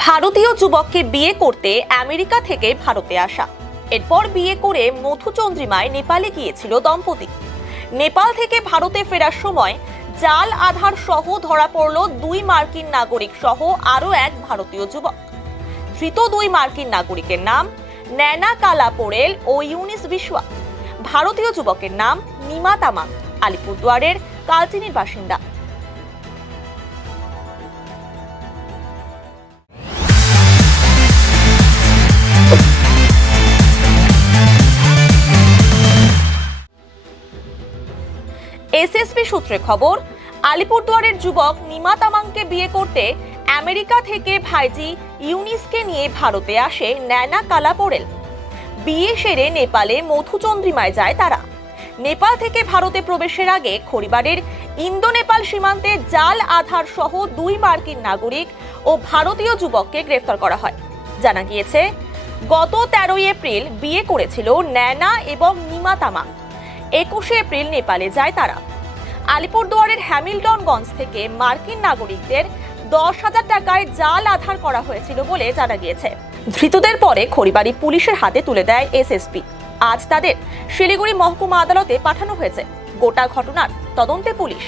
ভারতীয় যুবককে বিয়ে করতে আমেরিকা থেকে ভারতে আসা, এরপর বিয়ে করে মধুচন্দ্রিমায় নেপালে গিয়েছিল দম্পতি। নেপাল থেকে ভারতে ফেরার সময় জাল আধার সহ ধরা পড়ল দুই মার্কিন নাগরিক সহ আরো এক ভারতীয় যুবক। ধৃত দুই মার্কিন নাগরিকের নাম ন্যানা কালাপোরেল ও ইউনিস বিশওয়া। ভারতীয় যুবকের নাম নিমা তামাং, আলিপুরদুয়ারের কালচিনির বাসিন্দা। এসএসপি সূত্রে খবর, আলিপুরদুয়ারের যুবক নিমা তামাংকে বিয়ে করতে আমেরিকা থেকে ভাইজি ইউনিসকে নিয়ে ভারতে আসে ন্যানা কালাপোরেল। বিয়ে সেরে নেপালে মধুচন্দ্রিমায় যায় তারা। নেপাল থেকে ভারতে প্রবেশের আগে খড়িবাড়ির ইন্দো নেপাল সীমান্তে জাল আধার সহ দুই মার্কিন নাগরিক ও ভারতীয় যুবককে গ্রেফতার করা হয়। জানা গিয়েছে, গত 13 এপ্রিল বিয়ে করেছিল ন্যানা এবং নিমা তামাং। 21 এপ্রিল নেপালে যায় তারা। আলিপুরদুয়ারের হ্যামিল্টনগঞ্জ থেকে মার্কিন নাগরিকদের 10,000 টাকায় জাল আধার করা হয়েছিল বলে জানা গিয়েছে। ধৃতদের পরে খড়িবাড়ি পুলিশের হাতে তুলে দেয় এসএসপি। আজ তাদের শিলিগুড়ি মহকুমা আদালতে পাঠানো হয়েছে। গোটা ঘটনার তদন্তে পুলিশ।